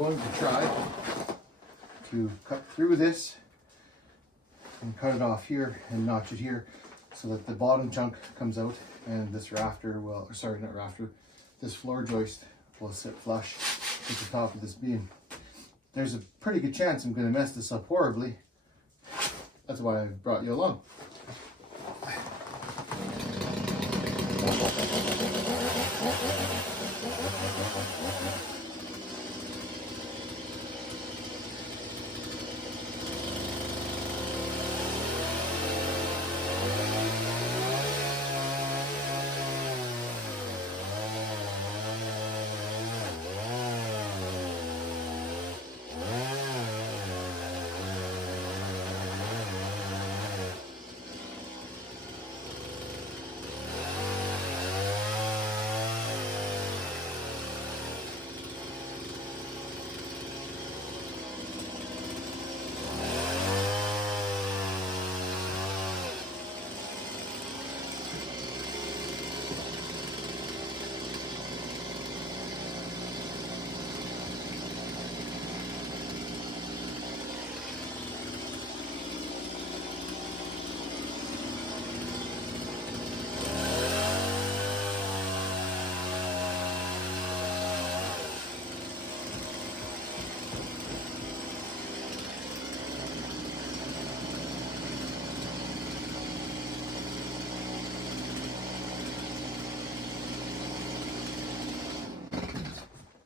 going to try to cut through this and cut it off here and notch it here so that the bottom chunk comes out and this rafter will, or sorry, not rafter, this floor joist will sit flush with the top of this beam. There's a pretty good chance I'm going to mess this up horribly. That's why I brought you along.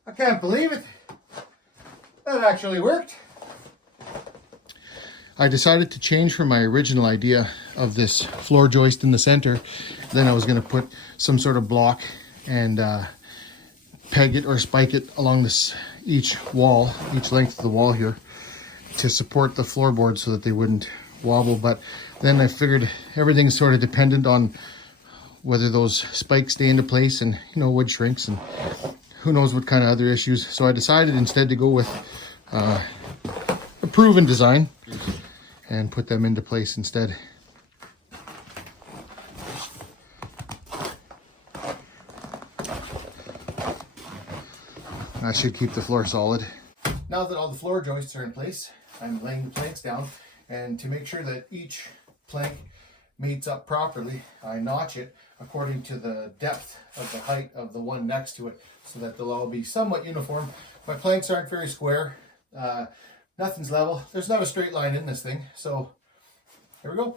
I can't believe it. That actually worked. I decided to change from my original idea of this floor joist in the center. Then I was going to put some sort of block and peg it or spike it along this each wall, each length of the wall here, to support the floorboards so that they wouldn't wobble. But then I figured everything's sort of dependent on whether those spikes stay into place and, you know, wood shrinks and who knows what kind of other issues. So I decided instead to go with a proven design and put them into place instead. That should keep the floor solid. Now that all the floor joists are in place, I'm laying the planks down, and to make sure that each plank meets up properly, I notch it according to the depth of the height of the one next to it so that they'll all be somewhat uniform. My planks aren't very square. Nothing's level. There's not a straight line in this thing. So here we go.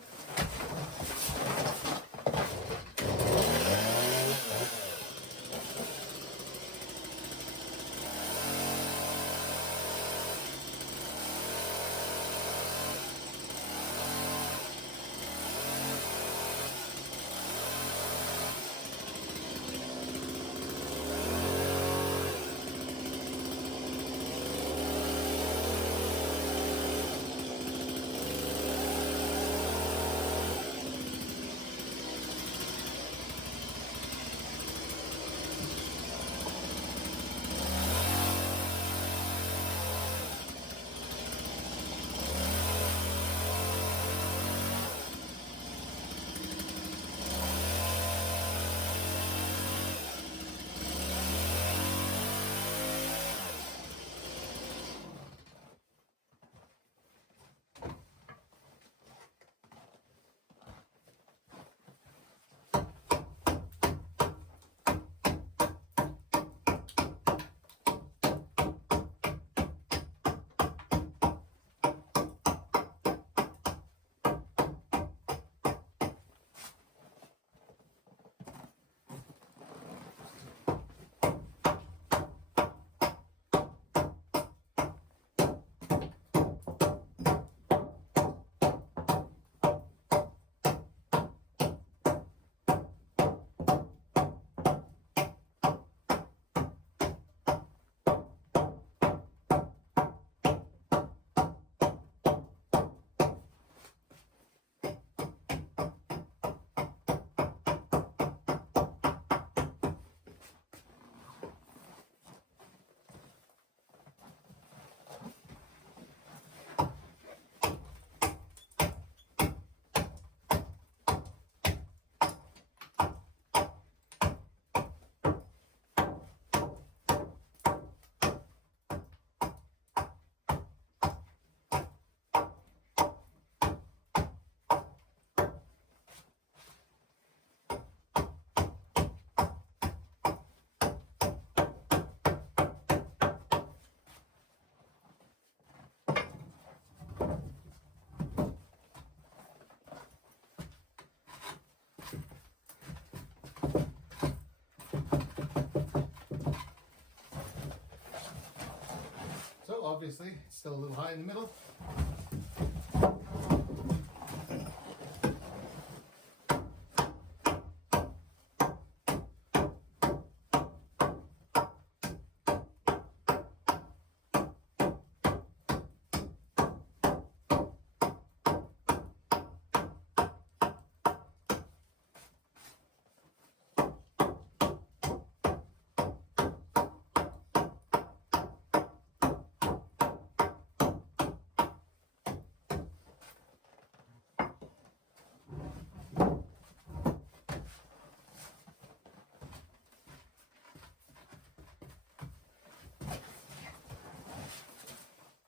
obviously. It's still a little high in the middle.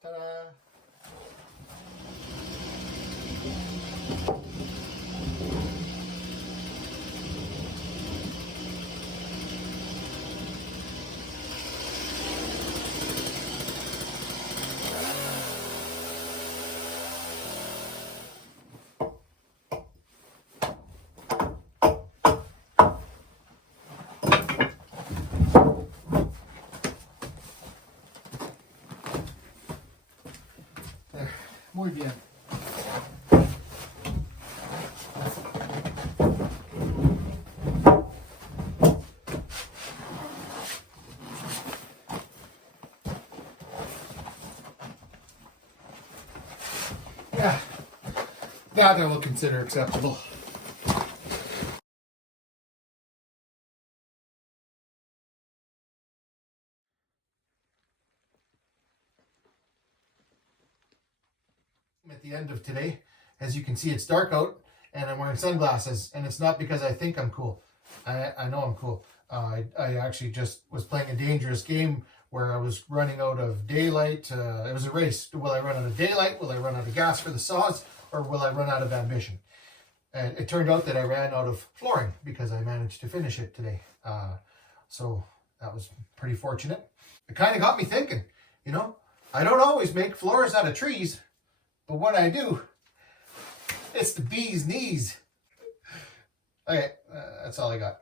Ta-da! There. Muy bien. Yeah, that I will consider acceptable. At the end of today, as you can see, it's dark out and I'm wearing sunglasses, and it's not because I think I'm cool. I know I'm cool. I actually just was playing a dangerous game where I was running out of daylight. It was a race. Will I run out of daylight? Will I run out of gas for the saws? Or will I run out of ambition? And it turned out that I ran out of flooring because I managed to finish it today. So that was pretty fortunate. It kind of got me thinking, you know, I don't always make floors out of trees, but when I do, it's the bee's knees. Okay, that's all I got.